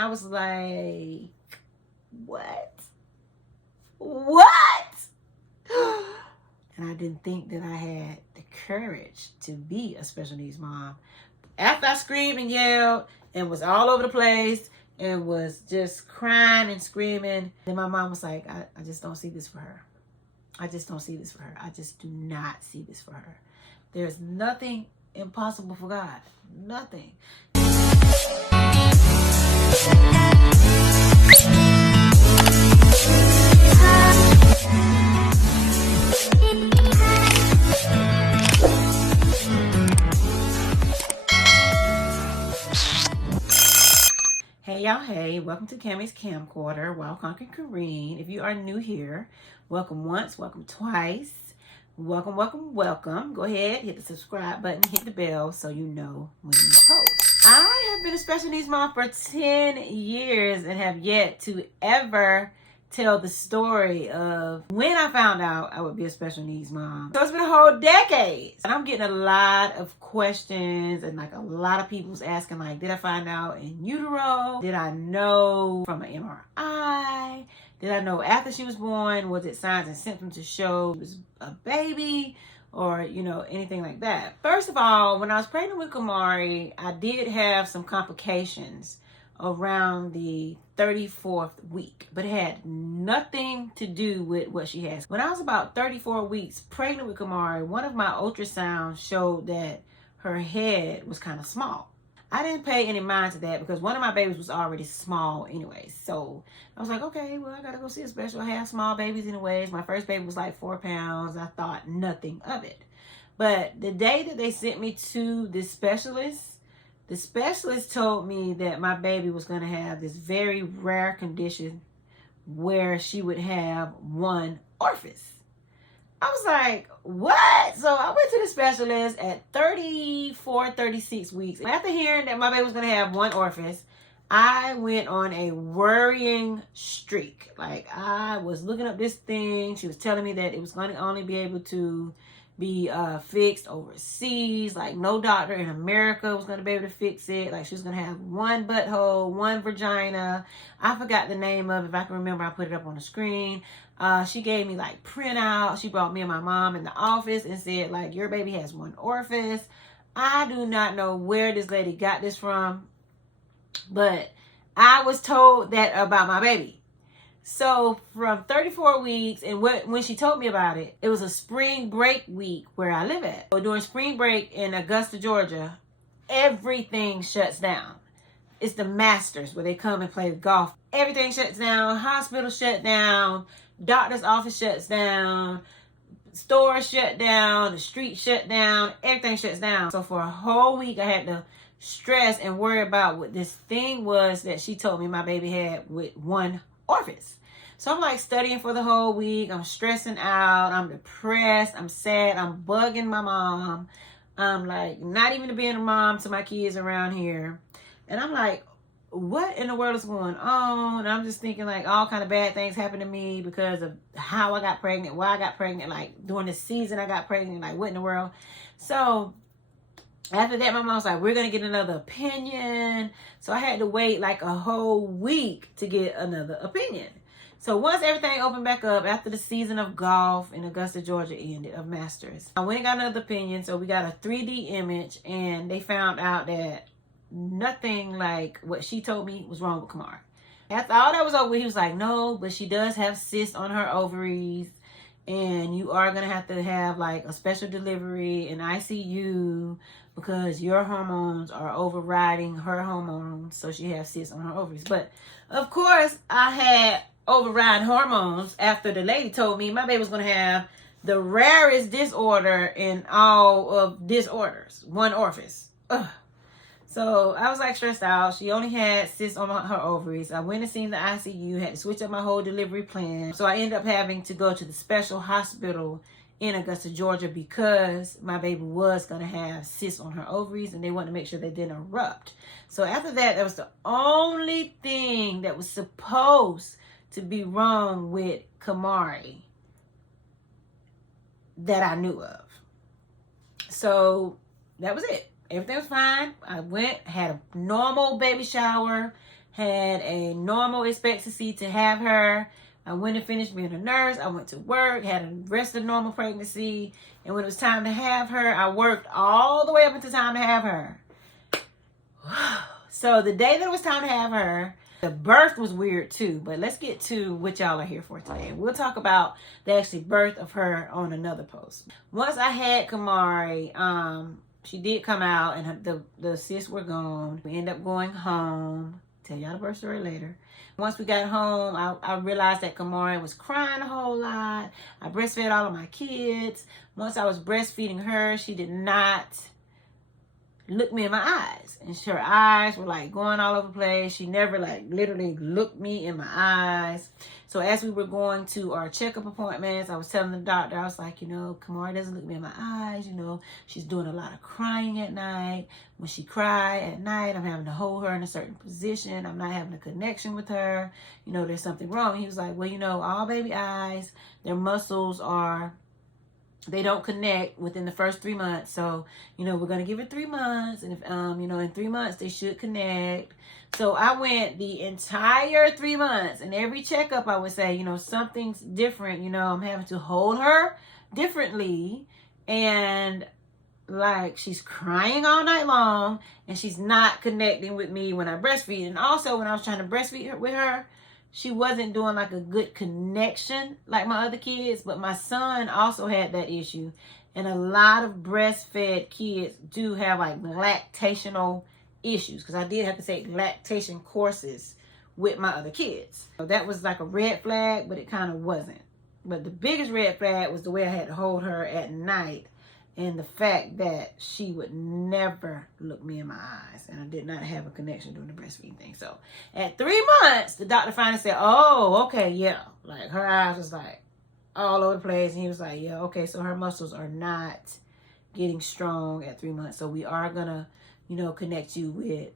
I was like, what? What? And I didn't think that I had the courage to be a special needs mom. After I screamed and yelled and was all over the place and was just crying and screaming, then my mom was like, I just don't see this for her. I just don't see this for her. I just do not see this for her. There's nothing impossible for God. Nothing. Hey y'all, hey, welcome to Cammy's Camcorder, while conquering Corrine. If you are new here, welcome once, welcome twice, welcome. Go ahead, hit the subscribe button, hit the bell so you know when we post. I have been a special needs mom for 10 years and have yet to ever tell the story of when I found out I would be a special needs mom. So it's been a whole decade. And I'm getting a lot of questions and like a lot of people's asking like, did I find out in utero? Did I know from an MRI? Did I know after she was born? Was it signs and symptoms to show she was a baby? Or, you know, anything like that. First of all, when I was pregnant with Kamari, I did have some complications around the 34th week, but it had nothing to do with what she has. When I was about 34 weeks pregnant with Kamari, one of my ultrasounds showed that her head was kind of small. I didn't pay any mind to that because one of my babies was already small anyway. So I was like, okay, well, I gotta go see a special. I have small babies anyways. My first baby was like 4 pounds. I thought nothing of it. But the day that they sent me to this specialist, the specialist told me that my baby was going to have this very rare condition where she would have one orifice. I was like, what? So I went to the specialist at 34, 36 weeks. After hearing that my baby was going to have one orifice, I went on a worrying streak. Like, I was looking up this thing. She was telling me that it was going to only be able to be fixed overseas. Like, no doctor in America was going to be able to fix it. Like, she was going to have one butthole, one vagina. I forgot the name of it. If I can remember, I'll put it up on the screen. She gave me like printouts. She brought me and my mom in the office and said like, your baby has one orifice. I do not know where this lady got this from, but I was told that about my baby. So from 34 weeks, and when she told me about it, it was a spring break week where I live at. So during spring break in Augusta, Georgia, everything shuts down. It's the Masters where they come and play golf. Everything shuts down. Hospital shut down. Doctor's office shuts down. Stores shut down. The street shut down. Everything shuts down. So for a whole week, I had to stress and worry about what this thing was that she told me my baby had with one orifice. So I'm like studying for the whole week. I'm stressing out. I'm depressed. I'm sad. I'm bugging my mom. I'm like not even being a mom to my kids around here. And I'm like, what in the world is going on? And I'm just thinking like all kind of bad things happened to me because of how I got pregnant, why I got pregnant, like during the season I got pregnant, like what in the world? So after that, my mom was like, we're going to get another opinion. So I had to wait like a whole week to get another opinion. So once everything opened back up after the season of golf in Augusta, Georgia ended, of Masters, I went and got another opinion. So we got a 3D image and they found out that nothing like what she told me was wrong with Kamari. After all that was over, he was like, no, but she does have cysts on her ovaries. And you are going to have like a special delivery in ICU because your hormones are overriding her hormones. So she has cysts on her ovaries. But of course, I had overriding hormones after the lady told me my baby was going to have the rarest disorder in all of disorders, one orifice. Ugh. So I was like stressed out. She only had cysts on her ovaries. I went and seen the ICU, had to switch up my whole delivery plan. So I ended up having to go to the special hospital in Augusta, Georgia because my baby was going to have cysts on her ovaries and they wanted to make sure they didn't erupt. So after that, that was the only thing that was supposed to be wrong with Kamari that I knew of. So that was it. Everything was fine. I went, had a normal baby shower, had a normal expectancy to have her. I went and finished being a nurse. I went to work, had a rest of normal pregnancy. And when it was time to have her, I worked all the way up until time to have her. So the day that it was time to have her, the birth was weird too. But let's get to what y'all are here for today. We'll talk about the actual birth of her on another post. Once I had Kamari, she did come out and the cysts were gone. We ended up going home. Tell y'all the birth story later. Once we got home, I realized that Kamari was crying a whole lot. I breastfed all of my kids. Once I was breastfeeding her, she did not look me in my eyes. And her eyes were like going all over the place. She never like literally looked me in my eyes. So as we were going to our checkup appointments, I was telling the doctor, I was like, you know, Kamari doesn't look me in my eyes. You know, she's doing a lot of crying at night. When she cries at night, I'm having to hold her in a certain position. I'm not having a connection with her. You know, there's something wrong. He was like, well, you know, all baby eyes, their muscles they don't connect within the first 3 months. So, you know, we're going to give it 3 months. And if, you know, in 3 months, they should connect. So I went the entire 3 months, and every checkup I would say, you know, something's different. You know, I'm having to hold her differently. And like she's crying all night long, and she's not connecting with me when I breastfeed. And also when I was trying to breastfeed with her, she wasn't doing like a good connection like my other kids. But my son also had that issue. And a lot of breastfed kids do have like lactational issues, because I did have to take lactation courses with my other kids. So that was like a red flag, but it kind of wasn't. But the biggest red flag was the way I had to hold her at night, and the fact that she would never look me in my eyes, and I did not have a connection during the breastfeeding thing. So at 3 months, the doctor finally said, oh, okay, yeah. Like her eyes was like all over the place. And he was like, yeah, okay, so her muscles are not getting strong at 3 months. So we are going to, you know, connect you with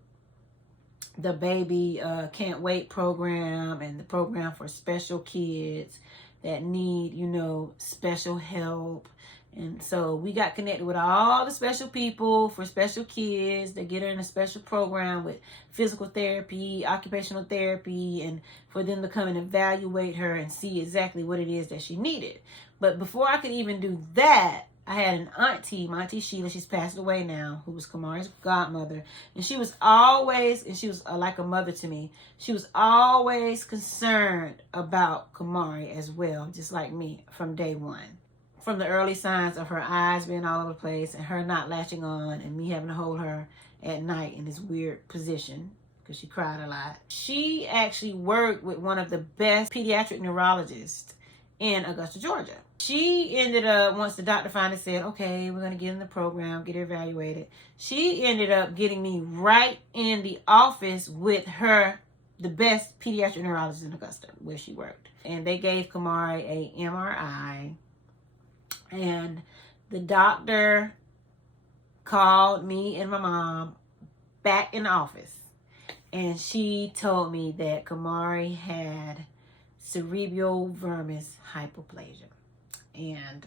the baby can't wait program and the program for special kids that need, you know, special help. And so we got connected with all the special people for special kids. They get her in a special program with physical therapy, occupational therapy, and for them to come and evaluate her and see exactly what it is that she needed. But before I could even do that, I had an auntie, my auntie Sheila, she's passed away now, who was Kamari's godmother. And she was always, and she was like a mother to me, she was always concerned about Kamari as well, just like me from day one. From the early signs of her eyes being all over the place and her not latching on and me having to hold her at night in this weird position because she cried a lot. She actually worked with one of the best pediatric neurologists in Augusta, Georgia. She ended up, once the doctor finally said, okay, we're going to get in the program, get her evaluated, she ended up getting me right in the office with her, the best pediatric neurologist in Augusta, where she worked. And they gave Kamari a MRI. And the doctor called me and my mom back in the office. And she told me that Kamari had cerebral vermis hypoplasia. And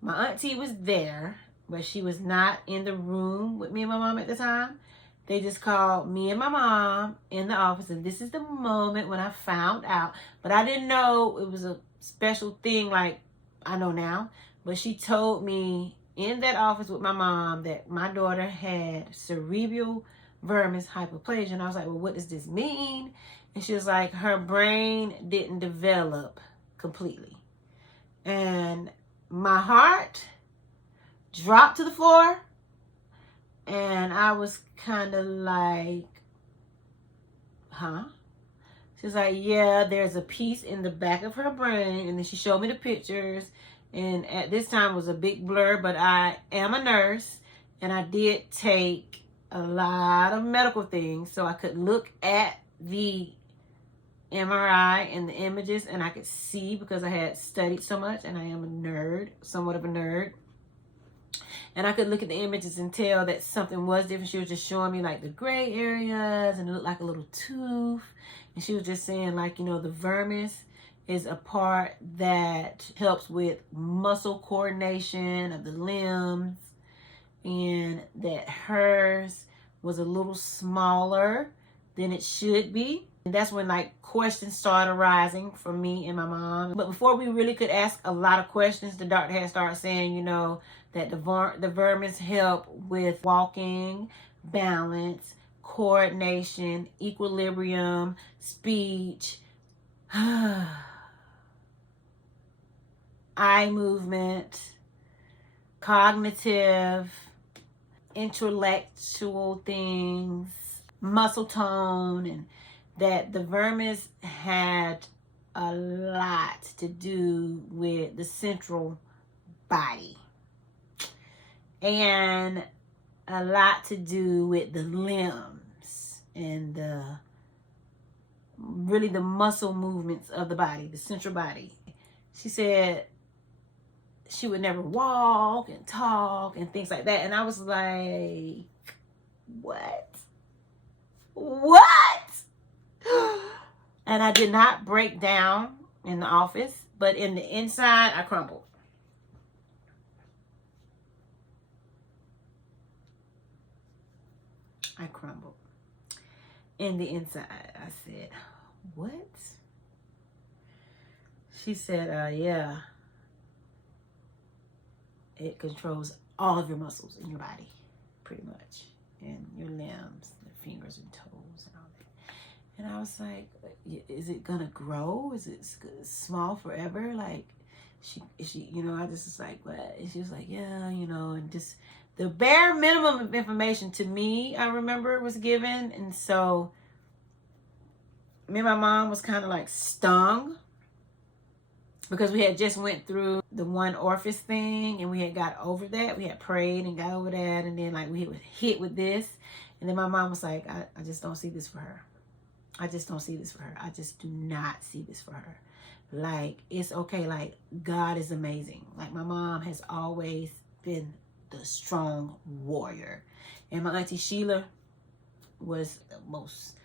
my auntie was there, but she was not in the room with me and my mom at the time. They just called me and my mom in the office. And this is the moment when I found out. But I didn't know it was a special thing like I know now. But she told me in that office with my mom that my daughter had cerebral vermis hypoplasia. And I was like, well, what does this mean? And she was like, her brain didn't develop completely. And my heart dropped to the floor. And I was kind of like, huh? She was like, yeah, there's a piece in the back of her brain. And then she showed me the pictures. And at this time it was a big blur, but I am a nurse and I did take a lot of medical things so I could look at the MRI and the images and I could see, because I had studied so much and I am a nerd, somewhat of a nerd. And I could look at the images and tell that something was different. She was just showing me like the gray areas and it looked like a little tooth. And she was just saying like, you know, the vermis is a part that helps with muscle coordination of the limbs, and that hers was a little smaller than it should be. And that's when like questions started arising from me and my mom. But before we really could ask a lot of questions, the doctor had started saying, you know, that the vermins help with walking, balance, coordination, equilibrium, speech, eye movement, cognitive, intellectual things, muscle tone, and that the vermis had a lot to do with the central body and a lot to do with the limbs and really the muscle movements of the body, the central body. She said she would never walk and talk and things like that. And I was like, what? And I did not break down in the office, but in the inside, I crumbled. I crumbled. In the inside, I said, what? She said, yeah. It controls all of your muscles in your body, pretty much. And your limbs, the fingers and toes and all that. And I was like, is it gonna grow? Is it small forever? Like, she, you know, I just was like, what? And she was like, yeah, you know, and just the bare minimum of information to me, I remember, was given. And so me and my mom was kind of like stung because we had just went through the one orifice thing and we had got over that. We had prayed and got over that. And then like we was hit with this. And then my mom was like, I just don't see this for her. I just don't see this for her. I just do not see this for her. Like, it's okay. Like, God is amazing. Like, my mom has always been the strong warrior. And my auntie Sheila was the most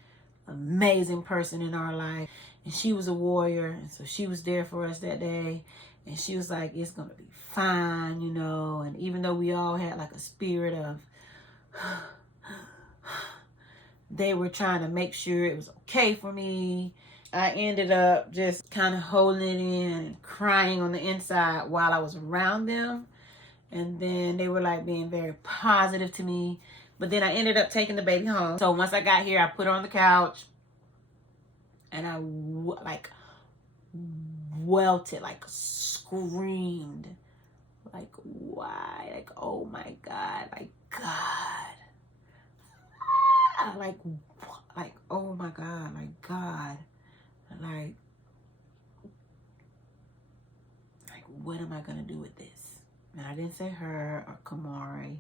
amazing person in our life. And she was a warrior. And so she was there for us that day. And she was like, it's going to be fine, you know. And even though we all had like a spirit of, they were trying to make sure it was okay for me. I ended up just kind of holding it in and crying on the inside while I was around them. And then they were like being very positive to me. But then I ended up taking the baby home. So once I got here, I put her on the couch. And I like welted, like screamed. Like, why? Like, oh my God. Like, God. Like, oh my God. Like, God. Like, what am I going to do with this? And I didn't say her or Kamari.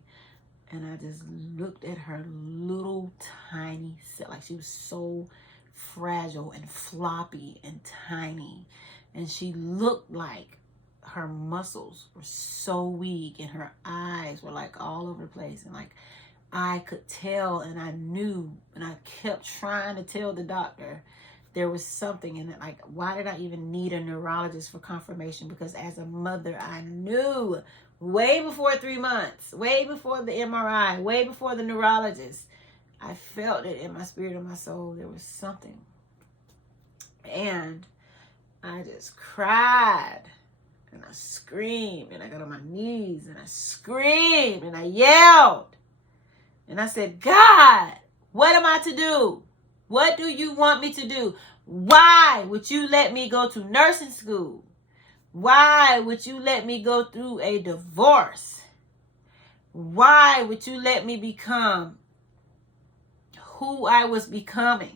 And I just looked at her little tiny self. Like, she was so fragile and floppy and tiny. And she looked like her muscles were so weak. And her eyes were like all over the place. And like, I could tell and I knew. And I kept trying to tell the doctor there was something in it. Like, why did I even need a neurologist for confirmation? Because as a mother, I knew way before 3 months, way before the MRI, way before the neurologist, I felt it in my spirit and my soul. There was something. And I just cried and I screamed and I got on my knees and I screamed and I yelled. And I said, God, what am I to do? What do you want me to do? Why would you let me go to nursing school? Why would you let me go through a divorce? Why would you let me become who I was becoming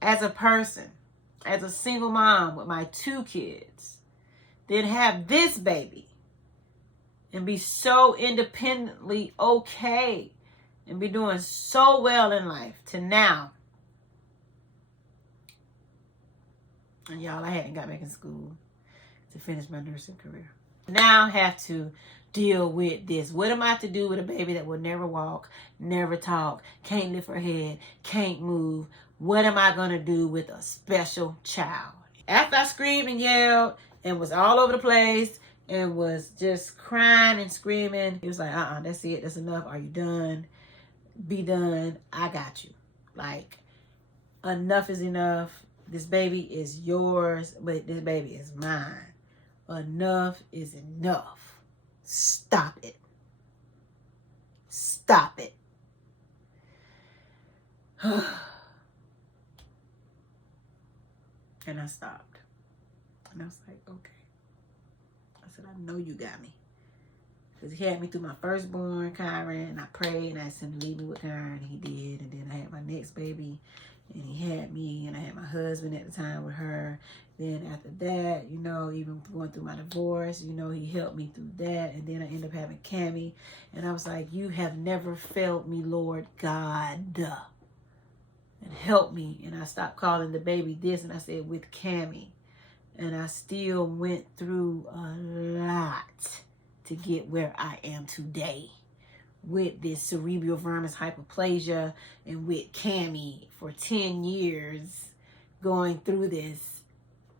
as a person, as a single mom with my 2 kids, then have this baby and be so independently okay and be doing so well in life to now? And y'all, I hadn't got back in school to finish my nursing career. Now I have to deal with this. What am I to do with a baby that will never walk, never talk, can't lift her head, can't move? What am I going to do with a special child? After I screamed and yelled and was all over the place and was just crying and screaming, he was like, that's it. That's enough. Are you done? Be done. I got you. Like, enough is enough. This baby is yours, but this baby is mine. Enough is enough. Stop it. Stop it. And I stopped. And I was like, okay. I said, I know you got me. Because he had me through my firstborn, Kyron, and I prayed and I asked him to leave me with Kyron, and he did. And then I had my next baby, and he had me, and I had my husband at the time with her. Then after that, you know, even going through my divorce, you know, he helped me through that. And then I ended up having Cammie. And I was like, you have never failed me, Lord God. And help me. And I stopped calling the baby this, and I said, with Cammie. And I still went through a lot to get where I am today with this cerebral vermis hyperplasia and with Cammie for 10 years going through this.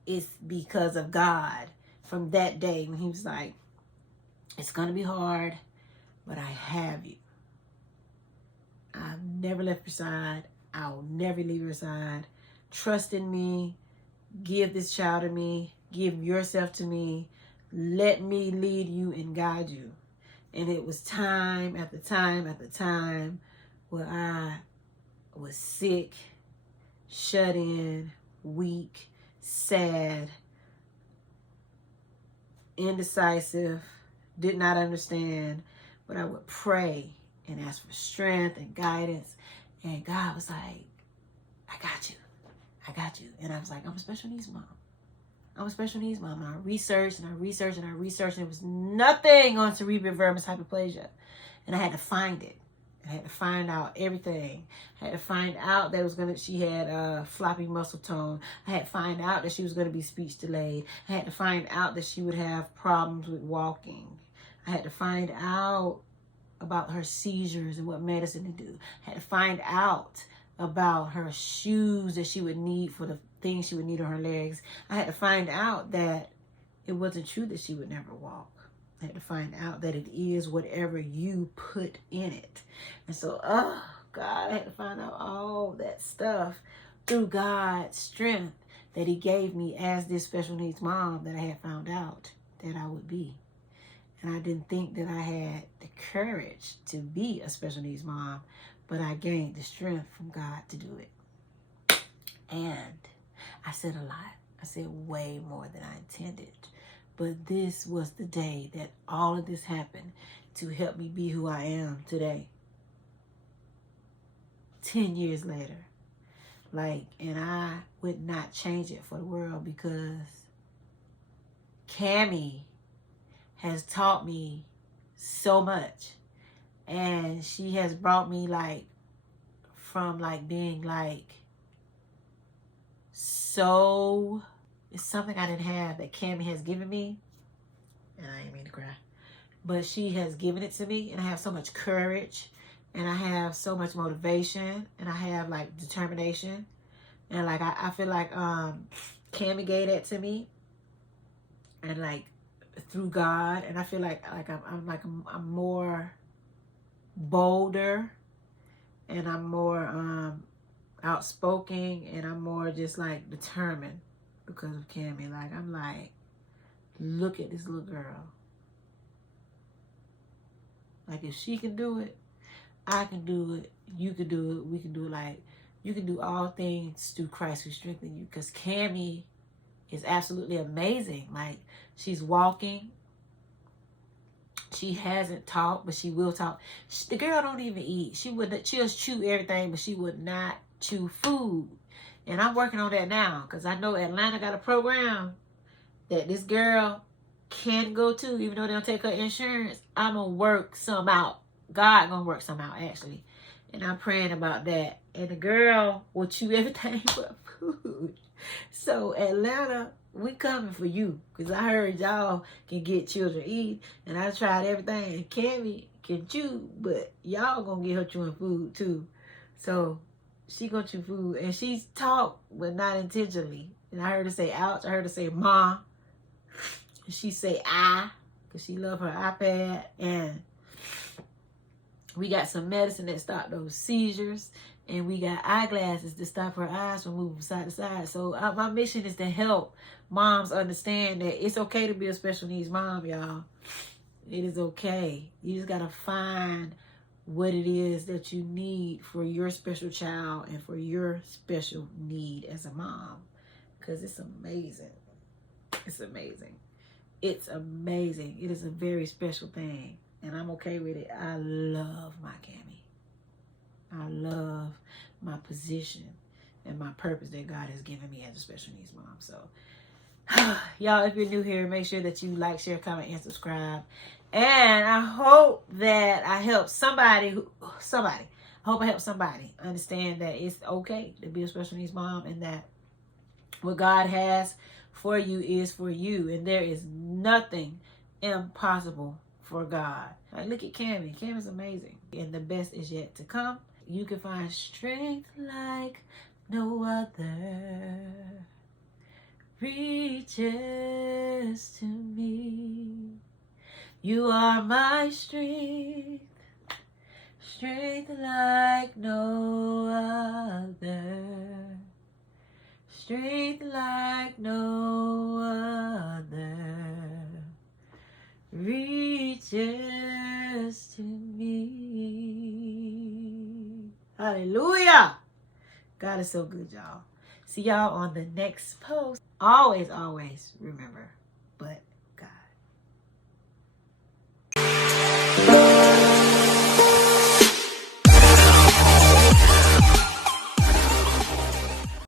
It's because of God. From that day when he was like, it's going to be hard, but I have you. I've never left your side. I'll never leave your side. Trust in me. Give this child to me. Give yourself to me. Let me lead you and guide you. And it was time after time after time where I was sick, shut in, weak, sad, indecisive, did not understand. But I would pray and ask for strength and guidance. And God was like, I got you. I got you. And I was like, I'm a special needs mom. I'm a special needs mom. And I researched and I researched and I researched. And there was nothing on cerebral vermis hyperplasia. And I had to find it. I had to find out everything. I had to find out that she had floppy muscle tone. I had to find out that she was going to be speech delayed. I had to find out that she would have problems with walking. I had to find out about her seizures and what medicine to do. I had to find out about her shoes that she would need for the things she would need on her legs. I had to find out that it wasn't true that she would never walk. I had to find out that it is whatever you put in it. And so, oh God, I had to find out all that stuff through God's strength that he gave me as this special needs mom that I had found out that I would be. And I didn't think that I had the courage to be a special needs mom, but I gained the strength from God to do it. And I said a lot. I said way more than I intended. But this was the day that all of this happened to help me be who I am today. 10 years later. And I would not change it for the world, because Cammie has taught me so much. And she has brought me from being so, it's something I didn't have that Cammie has given me. And I ain't mean to cry. But she has given it to me, and I have so much courage, and I have so much motivation, and I have determination. And I feel like Cammie gave that to me. And through God. And I feel like I'm more bolder, and I'm more outspoken, and I'm more just determined because of Cammie. I'm look at this little girl. If she can do it, I can do it. You can do it. We can do it. You can do all things through Christ who strengthens you. Because Cammie is absolutely amazing. She's walking. She hasn't talked, but she will talk. The girl don't even eat. She'll chew everything, but she would not chew food. And I'm working on that now, because I know Atlanta got a program that this girl can go to, even though they don't take her insurance. I'm going to work some out. God going to work some out, actually. And I'm praying about that. And the girl will chew everything but food. So Atlanta, we coming for you, because I heard y'all can get children eat, and I tried everything. And Cammie can chew, but y'all gonna get her chewing food too. So she gonna chew food, and she's talk, but not intentionally. And I heard her say ouch. I heard her say ma. And she say I, because she love her iPad. And we got some medicine that stopped those seizures. And we got eyeglasses to stop her eyes from moving side to side. So my mission is to help moms understand that it's okay to be a special needs mom, y'all. It is okay. You just got to find what it is that you need for your special child and for your special need as a mom. Because it's amazing. It's amazing. It's amazing. It is a very special thing. And I'm okay with it. I love my Cammy. I love my position and my purpose that God has given me as a special needs mom. So, y'all, if you're new here, make sure that you like, share, comment, and subscribe. And I hope that I help somebody understand that it's okay to be a special needs mom, and that what God has for you is for you. And there is nothing impossible for God. Like, look at Cammy. Cammy's amazing. And the best is yet to come. You can find strength like no other reaches to me. You are my strength, strength like no other, strength like no other reaches to me. Hallelujah. God is so good, y'all. See y'all on the next post. Always, always remember,